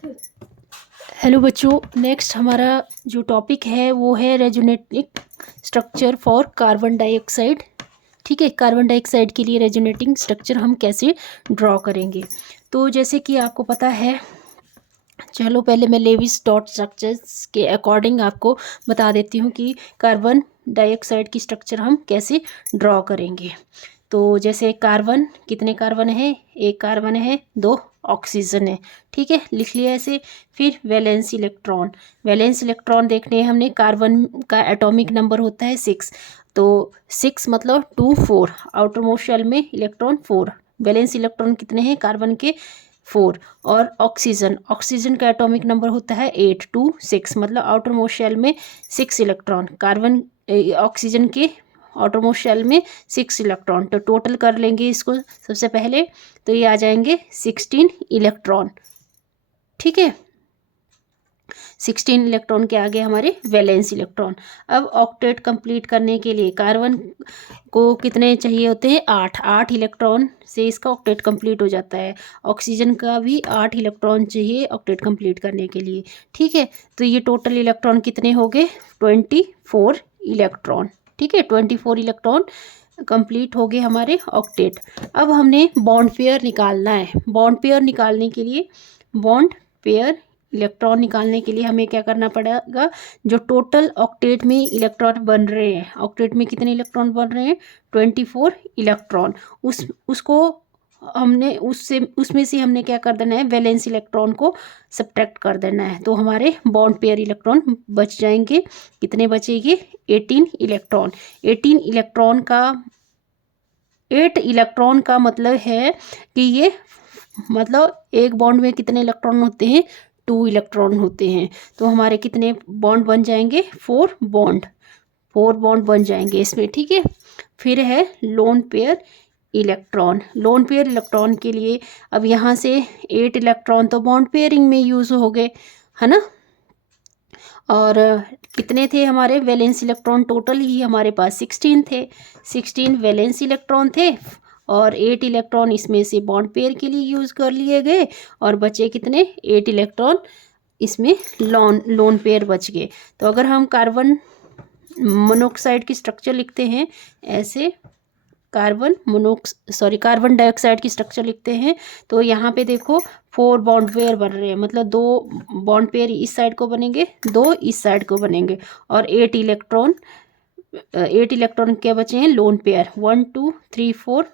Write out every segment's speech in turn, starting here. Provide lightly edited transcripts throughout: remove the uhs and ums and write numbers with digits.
Hello बच्चों, next हमारा जो टॉपिक है वो है resonating structure for carbon dioxide. ठीक है, कार्बन डाइऑक्साइड के लिए रेजोनेटिंग स्ट्रक्चर हम कैसे ड्रॉ करेंगे। तो जैसे कि आपको पता है, चलो पहले मैं लेविस डॉट स्ट्रक्चर्स के अकॉर्डिंग आपको बता देती हूँ कि कार्बन डाइऑक्साइड की स्ट्रक्चर हम कैसे ड्रॉ करेंगे। तो जैसे कार्बन, कितने कार्बन है? एक कार्बन है, दो ऑक्सीजन है। ठीक है, लिख लिया ऐसे। फिर वैलेंस इलेक्ट्रॉन, वैलेंस इलेक्ट्रॉन देखने हमने, कार्बन का एटॉमिक नंबर होता है 6। तो 6 मतलब 2 4, आउटर मोस्ट शेल में इलेक्ट्रॉन 4। वैलेंस इलेक्ट्रॉन कितने हैं कार्बन के? 4। और ऑक्सीजन, ऑक्सीजन का एटॉमिक नंबर होता है 8 2 6, मतलब आउटर मोस्ट शेल में 6 इलेक्ट्रॉन। कार्बन ऑक्सीजन के आउटर मोस्ट शेल में 6 इलेक्ट्रॉन। तो टोटल कर लेंगे इसको सबसे पहले, तो ये आ जाएंगे 16 इलेक्ट्रॉन। ठीक है, 16 इलेक्ट्रॉन के आगे हमारे वैलेंस इलेक्ट्रॉन। अब ऑक्टेट कंप्लीट करने के लिए कार्बन को कितने चाहिए होते हैं? 8। 8 इलेक्ट्रॉन से इसका ऑक्टेट कंप्लीट हो जाता है। ऑक्सीजन का भी 8 इलेक्ट्रॉन चाहिए ऑक्टेट कंप्लीट करने के लिए। ठीक है, तो ये टोटल इलेक्ट्रॉन कितने हो गए? 24 इलेक्ट्रॉन। ठीक है, 24 इलेक्ट्रॉन कंप्लीट हो गए हमारे ऑक्टेट। अब हमने बॉन्ड पेयर निकालना है। बॉन्ड पेयर निकालने के लिए, बॉन्ड पेयर इलेक्ट्रॉन निकालने के लिए हमें क्या करना पड़ेगा? जो टोटल ऑक्टेट में इलेक्ट्रॉन बन रहे हैं, ऑक्टेट में कितने इलेक्ट्रॉन बन रहे हैं? 24 इलेक्ट्रॉन। उसको हमने उसमें से हमने क्या कर देना है? वैलेंस इलेक्ट्रॉन को सब्ट्रैक्ट कर देना है। तो हमारे बॉन्ड पेयर इलेक्ट्रॉन बच जाएंगे। कितने बचेंगे? 18 इलेक्ट्रॉन। 18 इलेक्ट्रॉन का, 8 इलेक्ट्रॉन का मतलब है कि ये, मतलब एक बॉन्ड में कितने इलेक्ट्रॉन होते हैं? 2 इलेक्ट्रॉन होते हैं। तो हमारे कितने बॉन्ड बन जाएंगे? 4 बॉन्ड। 4 बॉन्ड बन जाएंगे इसमें। ठीक है, फिर है lone pair electron. Lone pair electron के लिए अब यहाँ से 8 इलेक्ट्रॉन तो बॉन्ड पेयरिंग में यूज़ हो गए, है ना। और कितने थे हमारे वैलेंस इलेक्ट्रॉन? टोटल ही हमारे पास 16 थे। 16 वैलेंस इलेक्ट्रॉन थे और 8 इलेक्ट्रॉन इसमें से बॉन्ड पेयर के लिए यूज़ कर लिए गए। और बचे कितने? 8 इलेक्ट्रॉन इसमें लोन पेयर बच गए। तो अगर हम कार्बन मोनोऑक्साइड की स्ट्रक्चर लिखते हैं ऐसे, कार्बन डाइऑक्साइड की स्ट्रक्चर लिखते हैं, तो यहाँ पे देखो 4 बॉन्ड पेयर बन रहे हैं, मतलब 2 बॉन्ड पेयर इस साइड को बनेंगे, 2 इस साइड को बनेंगे। और 8 इलेक्ट्रॉन, 8 इलेक्ट्रॉन क्या बचे हैं? Lone pair 1 2 3 4।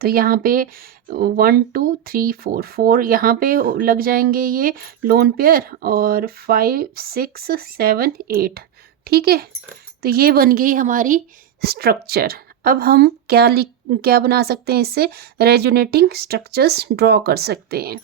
तो यहाँ पे 1 2 3 4, 4 यहाँ पे लग जाएंगे ये लोन पेयर, और 5 6 7 8। ठीक है, तो ये बन गई हमारी स्ट्रक्चर। अब हम क्या बना सकते हैं इससे? रेजोनेटिंग स्ट्रक्चर्स ड्रॉ कर सकते हैं।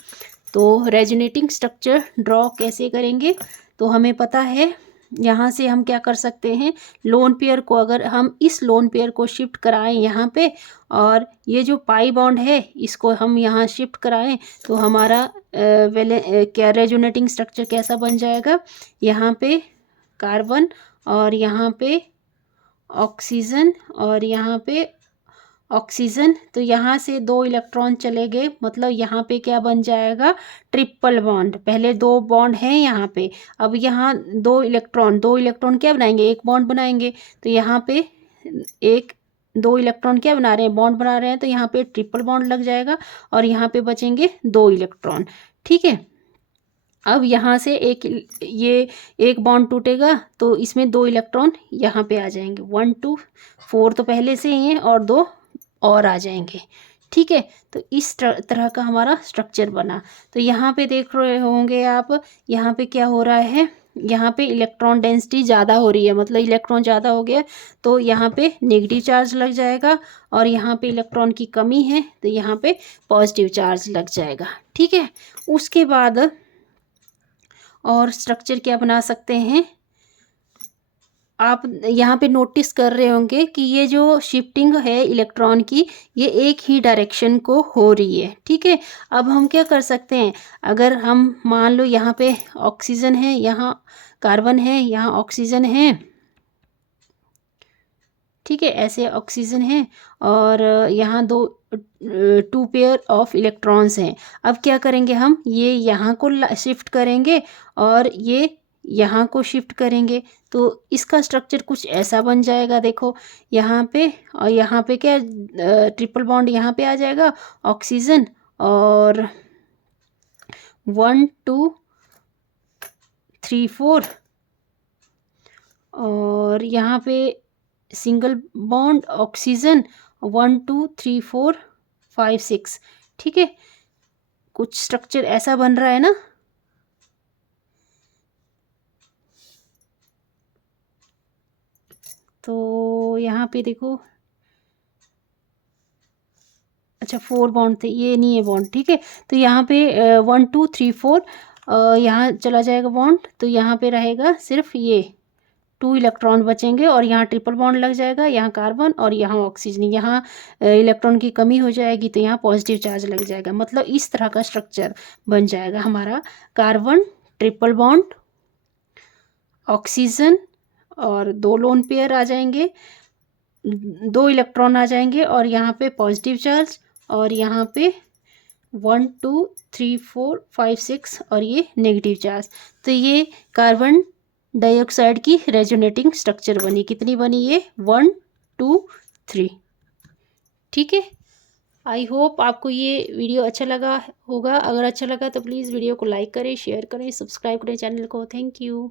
तो रेजोनेटिंग स्ट्रक्चर ड्रॉ कैसे करेंगे? तो हमें पता है, यहाँ से हम क्या कर सकते हैं? लोन पेयर को, अगर हम इस लोन पेयर को शिफ्ट कराएं यहाँ पे, और ये जो पाई बॉन्ड है इसको हम यहाँ शिफ्ट कराएं, तो हमारा क्या रेजोनेटिंग स्ट्रक्चर कैसा बन जाएगा? यहाँ पे कार्बन, और यहाँ पे ऑक्सीजन, और यहाँ पे ऑक्सीजन। तो यहाँ से 2 इलेक्ट्रॉन चले गए, मतलब यहाँ पे क्या बन जाएगा? Triple bond. पहले 2 बॉन्ड हैं यहाँ पे, अब यहाँ 2 इलेक्ट्रॉन क्या बनाएंगे? एक बॉन्ड बनाएंगे। तो यहाँ पे 2 इलेक्ट्रॉन क्या बना रहे हैं? बॉन्ड बना रहे हैं। तो यहाँ पे ट्रिपल बॉन्ड लग जाएगा और यहाँ पे बचेंगे 2 इलेक्ट्रॉन। ठीक है, अब यहाँ से ये एक बॉन्ड टूटेगा तो इसमें 2 इलेक्ट्रॉन यहाँ पे आ जाएंगे। 1 2 4 तो पहले से ही हैं, और 2 और आ जाएंगे। ठीक है, तो इस तरह का हमारा स्ट्रक्चर बना। तो यहाँ पे देख रहे होंगे आप, यहाँ पे क्या हो रहा है? यहाँ पे इलेक्ट्रॉन डेंसिटी ज़्यादा हो रही है, मतलब इलेक्ट्रॉन ज़्यादा हो गया, तो यहाँ पे नेगेटिव चार्ज लग जाएगा। और यहाँ पे इलेक्ट्रॉन की कमी है तो यहाँ पे पॉजिटिव चार्ज लग जाएगा। ठीक है, उसके बाद और स्ट्रक्चर क्या बना सकते हैं? आप यहाँ पे नोटिस कर रहे होंगे कि ये जो शिफ्टिंग है इलेक्ट्रॉन की, ये एक ही डायरेक्शन को हो रही है। ठीक है, अब हम क्या कर सकते हैं? अगर हम मान लो यहाँ पे ऑक्सीजन है, यहाँ कार्बन है, यहाँ ऑक्सीजन है। ठीक है, ऐसे ऑक्सीजन है और यहाँ दो 2 पेयर ऑफ इलेक्ट्रॉन्स हैं। अब क्या करेंगे हम, ये यहाँ को शिफ्ट करेंगे और ये यहाँ को शिफ्ट करेंगे, तो इसका स्ट्रक्चर कुछ ऐसा बन जाएगा। देखो यहाँ पे और यहाँ पे क्या ट्रिपल बॉन्ड यहाँ पे आ जाएगा ऑक्सीजन, और 1 2 3 4, और यहाँ पे सिंगल बॉन्ड ऑक्सीजन 1 2 3 4 5 6। ठीक है, कुछ स्ट्रक्चर ऐसा बन रहा है ना। तो यहाँ पे देखो, अच्छा 4 बॉन्ड थे, ये नहीं है बॉन्ड। ठीक है, तो यहाँ पे 1 2 3 4 यहाँ चला जाएगा बॉन्ड, तो यहाँ पे रहेगा सिर्फ ये 2 इलेक्ट्रॉन बचेंगे और यहाँ ट्रिपल बॉन्ड लग जाएगा, यहाँ कार्बन और यहाँ ऑक्सीजन। यहाँ इलेक्ट्रॉन की कमी हो जाएगी तो यहाँ पॉजिटिव चार्ज लग जाएगा। मतलब इस तरह का स्ट्रक्चर बन जाएगा हमारा, कार्बन, ट्रिपल बॉन्ड, ऑक्सीजन और 2 लोन पेयर आ जाएंगे, 2 इलेक्ट्रॉन आ जाएंगे और यहाँ पे पॉजिटिव चार्ज, और यहाँ पे 1 2 3 4 5 6 और ये नेगेटिव चार्ज। तो ये कार्बन डाइऑक्साइड की रेजोनेटिंग स्ट्रक्चर बनी। कितनी बनी ये, 1 2 3। ठीक है, आई होप आपको ये वीडियो अच्छा लगा होगा। अगर अच्छा लगा तो प्लीज़ वीडियो को लाइक करें, शेयर करें, सब्सक्राइब करें चैनल को। Thank you.